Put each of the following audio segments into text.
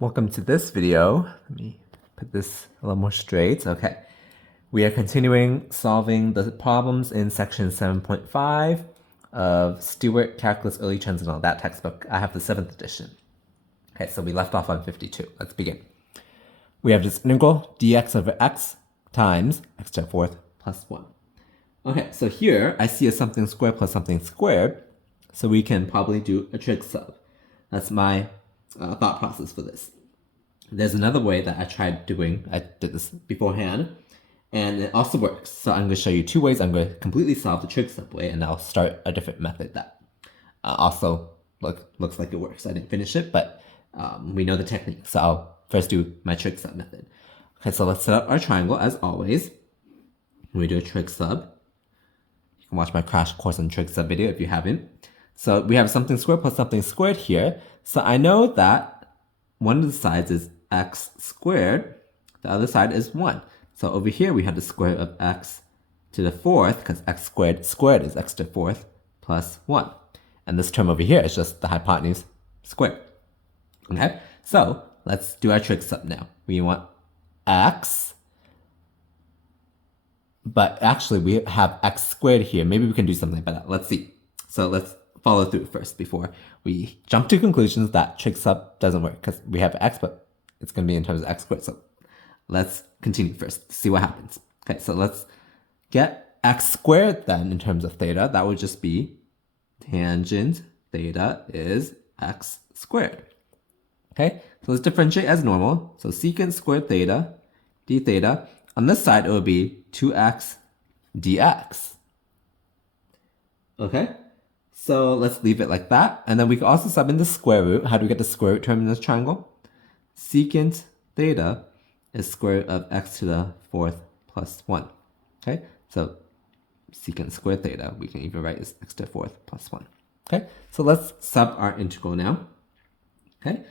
Welcome to this video. Let me put this a little more straight. Okay. We are continuing solving the problems in section 7.5 of Stewart Calculus Early Transcendental, that textbook. I have the 7th edition. Okay, so we left off on 52. Let's begin. We have this integral dx over x times x to the fourth plus 1. Okay, so here I see a something squared plus something squared, so we can probably do a trig sub. That's my thought process for this. There's another way that I tried doing. I did this beforehand, and it also works. So I'm going to show you two ways. I'm going to completely solve the trig sub way, and I'll start a different method that also looks like it works. I didn't finish it, but we know the technique. So I'll first do my trig sub method. Okay, so let's set up our triangle as always. When we do a trig sub, you can watch my crash course on trig sub video if you haven't. So we have something squared plus something squared here. So I know that one of the sides is x squared, the other side is 1. So over here we have the square root of x to the fourth, because x squared squared is x to the fourth plus 1. And this term over here is just the hypotenuse squared. Okay, so let's do our trig sub now. We want x, but actually we have x squared here. Maybe we can do something about that. Let's see. So let's follow through first before we jump to conclusions that trig sub doesn't work, because we have x, but it's going to be in terms of x squared. So let's continue first, see what happens. Okay, so let's get x squared then in terms of theta. That would just be tangent theta is x squared. Okay, so let's differentiate as normal. So secant squared theta d theta. On this side, it would be 2x dx. Okay, so let's leave it like that. And then we can also sub in the square root. How do we get the square root term in this triangle? Secant theta is square root of x to the fourth plus 1. Okay, so secant squared theta, we can even write as x to the fourth plus 1. Okay, so let's sub our integral now. Okay,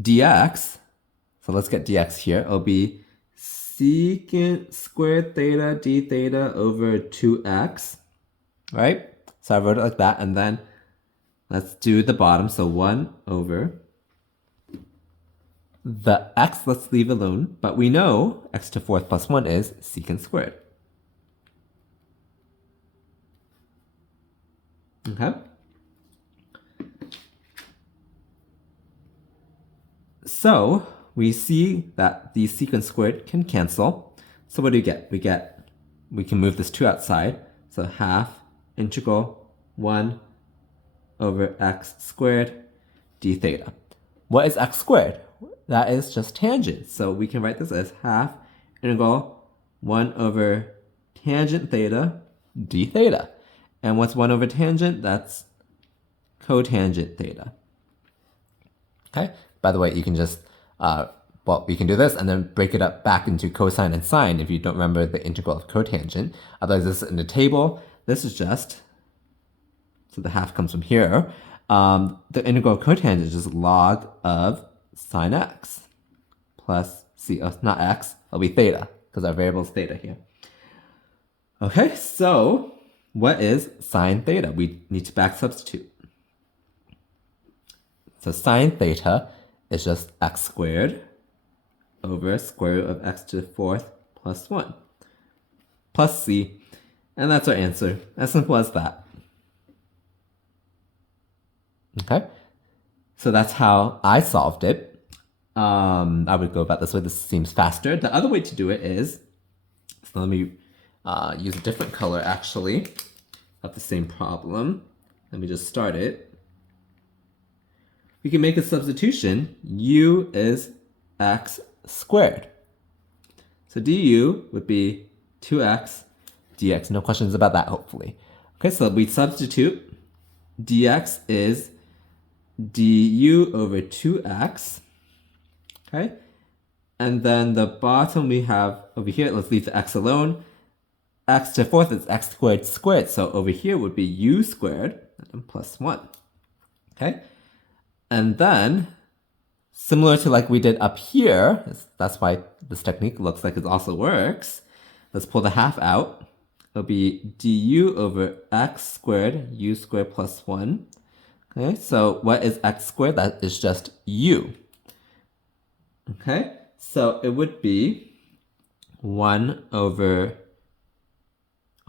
dx, so let's get dx here. It'll be secant squared theta d theta over 2x, right? So I wrote it like that, and then let's do the bottom. So 1 over the x, let's leave alone, but we know x to the fourth plus 1 is secant squared. Okay? So we see that the secant squared can cancel. So what do we get? We can move this 2 outside. So half integral 1 over x squared d theta. What is x squared? That is just tangent. So we can write this as half integral 1 over tangent theta d theta. And what's 1 over tangent? That's cotangent theta. Okay? By the way, you can just, we can do this and then break it up back into cosine and sine if you don't remember the integral of cotangent. Otherwise, this is in the table. This is just, so the half comes from here. The integral of cotangent is just log of sine x plus c, not x, it'll be theta, because our variable is theta here. Okay, so what is sine theta? We need to back substitute. So sine theta is just x squared over square root of x to the fourth plus 1 plus c, and that's our answer. As simple as that. Okay, so that's how I solved it. I would go about this way. This seems faster. The other way to do it is, so let me use a different color actually of the same problem. Let me just start it. We can make a substitution. U is x squared. So du would be 2x dx. No questions about that, hopefully. Okay, so we substitute. Dx is du over 2x. Okay, and then the bottom we have over here, let's leave the x alone. X to the fourth is x squared squared. So over here would be u squared plus 1. Okay, and then similar to like we did up here, that's why this technique looks like it also works. Let's pull the half out. It'll be du over x squared, u squared plus 1. Okay, so what is x squared? That is just u. Okay, so it would be 1 over,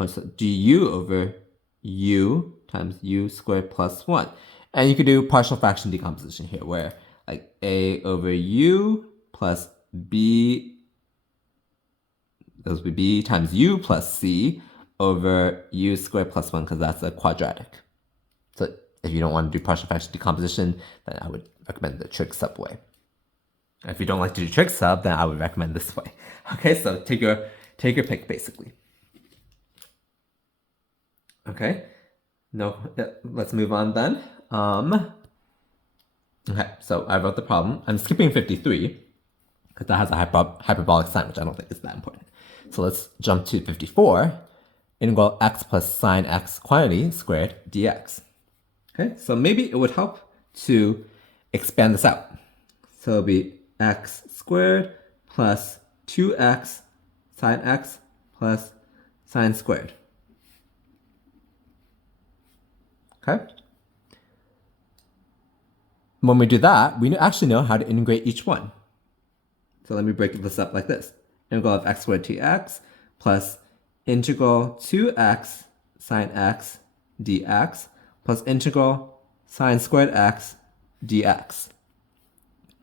so du over u times u squared plus 1. And you could do partial fraction decomposition here, where like a over u plus b, those would be b times u plus c over u squared plus 1, because that's a quadratic. So if you don't want to do partial fraction decomposition, then I would recommend the trig sub way. If you don't like to do trig sub, then I would recommend this way. Okay, so take your pick, basically. Okay, no, let's move on then. Okay, so I wrote the problem. I'm skipping 53 because that has a hyperbolic sign, which I don't think is that important. So let's jump to 54. Integral x plus sine x quantity squared dx. Okay, so maybe it would help to expand this out. So it'll be x squared plus 2x sine x plus sine squared. Okay? When we do that, we actually know how to integrate each one. So let me break this up like this. Integral of x squared dx plus integral 2x sine x dx plus integral sine squared x dx.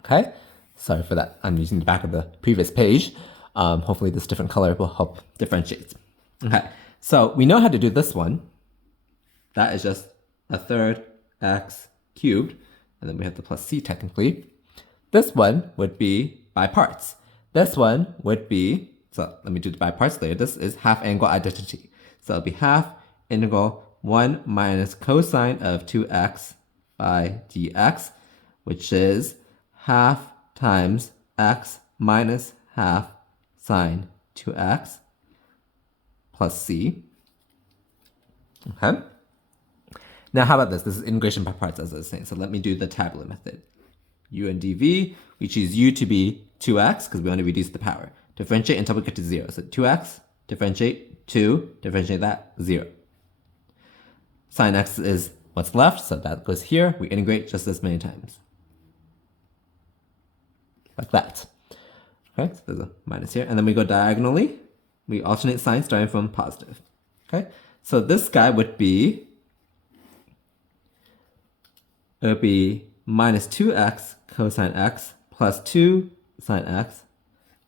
Okay? Sorry for that. I'm using the back of the previous page. Hopefully this different color will help differentiate. Okay, so we know how to do this one. That is just a third x cubed, and then we have the plus c technically. This one would be by parts. This one would be, so let me do the by parts later. This is half angle identity. So it'll be half integral 1 minus cosine of 2x by dx, which is half times x minus half sine 2x plus c. Okay. Now how about this? This is integration by parts, as I was saying. So let me do the tabular method. U and dv, we choose u to be 2x because we want to reduce the power. Differentiate until we get to 0. So 2x, differentiate, 2, differentiate that, 0. Sine x is what's left, so that goes here. We integrate just as many times. Like that. Okay, so there's a minus here. And then we go diagonally. We alternate signs starting from positive. Okay, so this guy would be, it would be minus 2x cosine x plus 2 sine x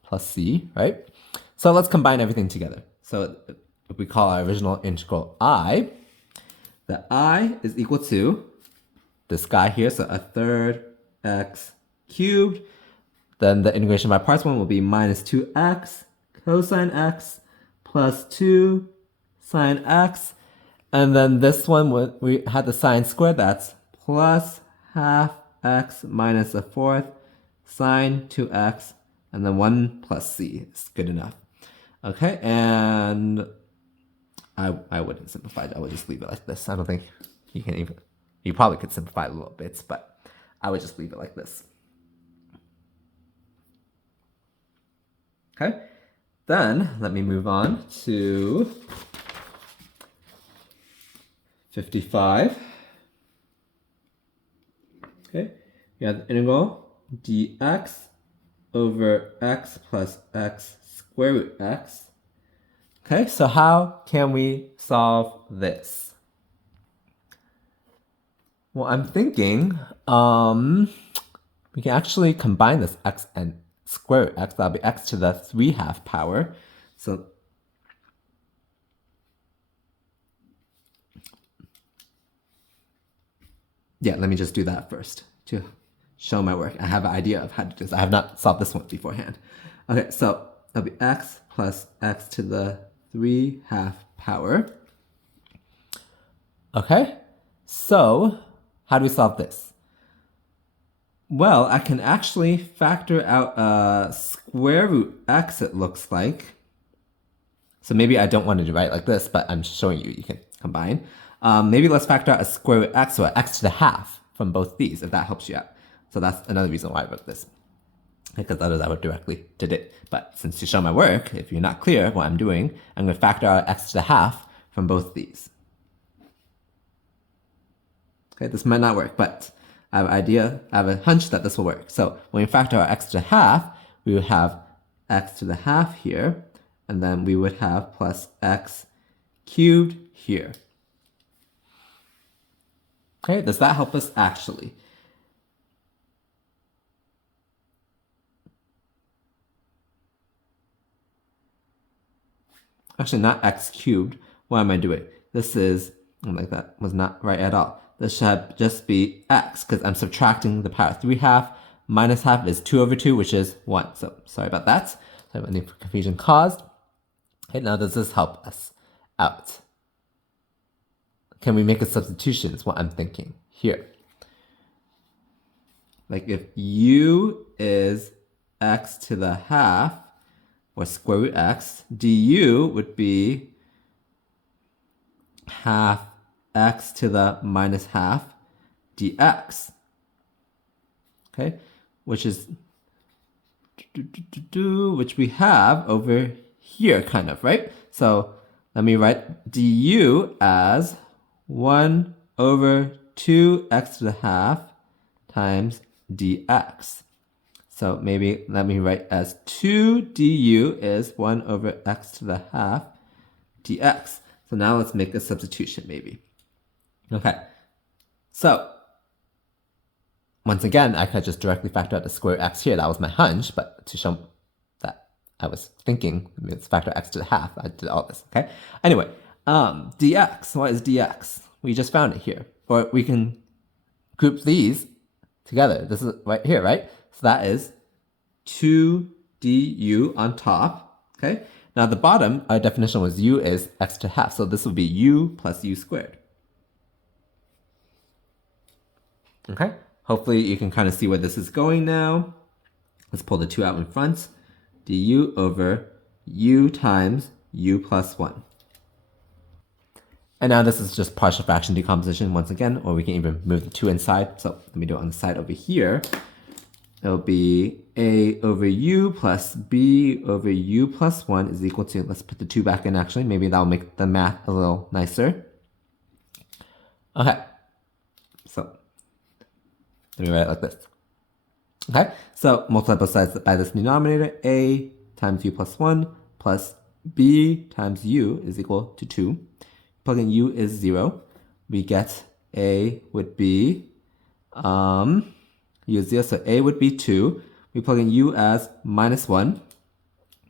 plus c, right? So let's combine everything together. So if we call our original integral I, the I is equal to this guy here, so a third x cubed. Then the integration by parts one will be minus 2x cosine x plus 2 sine x. And then this one, we had the sine squared, that's plus half x minus a fourth sine 2x, and then 1 plus c is good enough. Okay, and I wouldn't simplify it. I would just leave it like this. I don't think you can even, you probably could simplify it a little bit, but I would just leave it like this. Okay, then let me move on to 55. Okay, we have the integral dx over x plus x square root x. Okay, so how can we solve this? Well, I'm thinking we can actually combine this x and square root x. That'll be x to the 3/2 power. So yeah, let me just do that first to show my work. I have an idea of how to do this. I have not solved this one beforehand. Okay, so that'll be x plus x to the 3/2 power. Okay, so how do we solve this? Well, I can actually factor out a square root x, it looks like. So maybe I don't want to write it like this, but I'm showing you, you can combine. Maybe let's factor out a square root x, or x to the half from both these, if that helps you out. So that's another reason why I wrote this, because otherwise I would directly did it. But since to show my work, if you're not clear what I'm doing, I'm going to factor out x to the half from both these. Okay, this might not work, but I have a hunch that this will work. So when we factor our x to the half, we would have x to the half here, and then we would have plus x cubed here. Okay, does that help us actually? Actually, not x cubed. What am I doing? This is, like that was not right at all. This should just be x, because I'm subtracting the power. 3/2 minus half is 2/2, which is 1. So sorry about that. Sorry about any confusion caused. Okay, now does this help us out? Can we make a substitution is what I'm thinking here. Like if u is x to the half, or square root x, du would be half x to the minus half dx. Okay, which is which we have over here, kind of, right? So let me write du as 1 over 2x to the half times dx. So maybe let me write as 2 du is 1 over x to the half dx. So now let's make a substitution maybe. Okay, so once again, I could just directly factor out the square x here. That was my hunch, but to show that I was thinking, let's factor x to the half. I did all this, okay? Anyway, dx, what is dx? We just found it here. Or we can group these together. This is right here, right? So that is 2 du on top, okay? Now the bottom, our definition was u is x to half. So this would be u plus u squared. Okay? Hopefully you can kind of see where this is going now. Let's pull the 2 out in front. Du over u times u plus 1. And now this is just partial fraction decomposition once again, or we can even move the 2 inside. So let me do it on the side over here. It'll be a over u plus b over u plus 1 is equal to, let's put the 2 back in actually, maybe that'll make the math a little nicer. Okay, so let me write it like this. Okay, so multiply both sides by this denominator, a times u plus 1 plus b times u is equal to 2. Plug in u is 0. We get a would be, u is 0, so a would be 2. We plug in u as minus 1.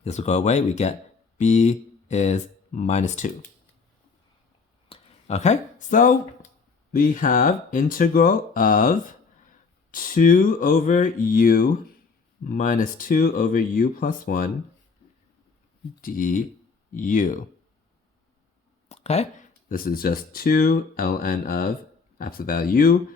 This will go away. We get b is minus 2. Okay, so we have integral of 2 over u minus 2 over u plus 1 du. Okay, this is just 2 ln of absolute value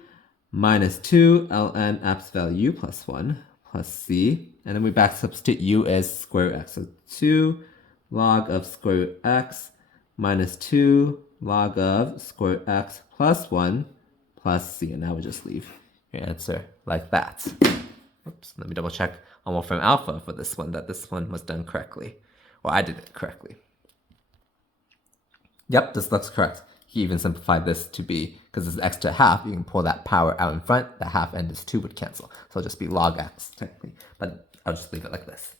minus 2 ln absolute value plus 1 plus c. And then we back substitute u as square root x. So 2 log of square root x minus 2 log of square root x plus 1 plus c. And now we just leave your answer like that. Oops, let me double check on Wolfram Alpha for this one, that this one was done correctly. Or I did it correctly. Yep, this looks correct. He even simplified this to be, because it's x to the half, you can pull that power out in front, the half and this 2 would cancel. So it'll just be log x technically, but I'll just leave it like this.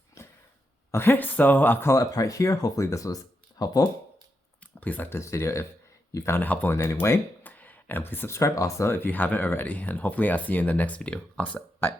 Okay, so I'll call it a part here. Hopefully this was helpful. Please like this video if you found it helpful in any way. And please subscribe also if you haven't already. And hopefully I'll see you in the next video. Also, bye.